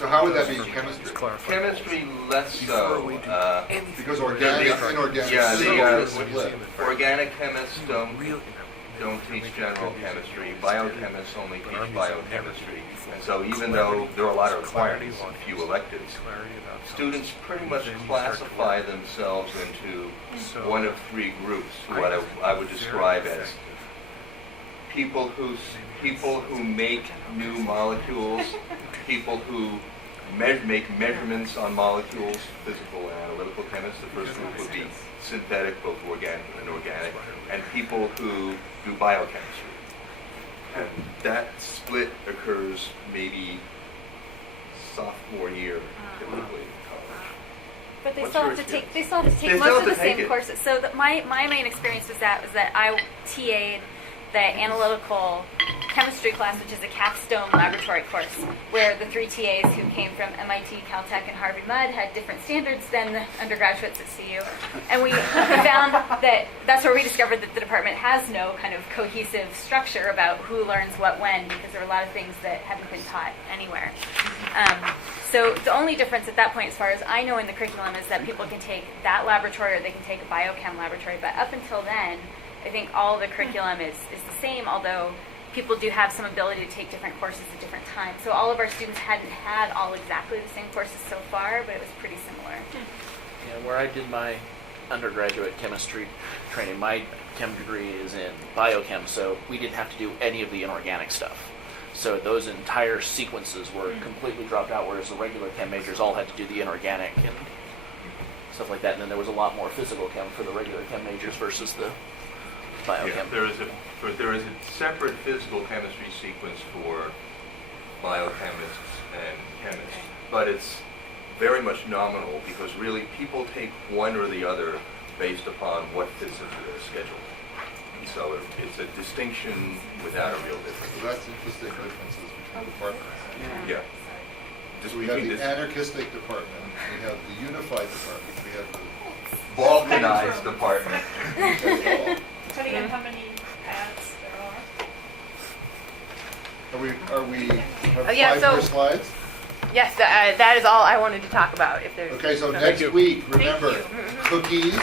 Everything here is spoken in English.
So how would that be in chemistry? Chemistry less so. Because organic, inorganic. Yeah, the split. organic chemists don't teach general chemistry. Biochemists only teach biochemistry. And so even though there are a lot of requirements and few electives, students pretty much classify themselves into one of three groups, what I would describe as people who make new molecules, people who make measurements on molecules, physical and analytical chemists. The first group would be synthetic, both organic and inorganic, and people who do biochemistry. And that split occurs maybe sophomore year, typically in college. But they What's still your have to take. experience? They still have to They take still most have of the to take same it. courses. So my main experience was that I TA'd the analytical chemistry class, which is a capstone laboratory course, where the three TAs who came from MIT, Caltech, and Harvard Mudd had different standards than the undergraduates at CU. And we found that's where we discovered that the department has no kind of cohesive structure about who learns what when, because there are a lot of things that haven't been taught anywhere. So the only difference at that point, as far as I know in the curriculum, is that people can take that laboratory or they can take a biochem laboratory. But up until then, I think all the curriculum is the same, although people do have some ability to take different courses at different times. So all of our students hadn't had all exactly the same courses so far, but it was pretty similar. Yeah, where I did my undergraduate chemistry training, my chem degree is in biochem, so we didn't have to do any of the inorganic stuff. So those entire sequences were completely dropped out, whereas the regular chem majors all had to do the inorganic and stuff like that. And then there was a lot more physical chem for the regular chem majors versus the biochem. Yeah, there is a separate physical chemistry sequence for biochemists and chemists, but it's very much nominal because really people take one or the other based upon what fits into their schedule. And so it's a distinction without a real difference. So that's interesting differences between departments. Yeah. Just So we have between the this anarchistic department, we have the unified department, we have the balkanized department. Depending on how many paths there are. Are we have Oh, yeah, 5 so- more slides? Yes, that is all I wanted to talk about. If there's Okay, so Thank next you. week, remember, cookies,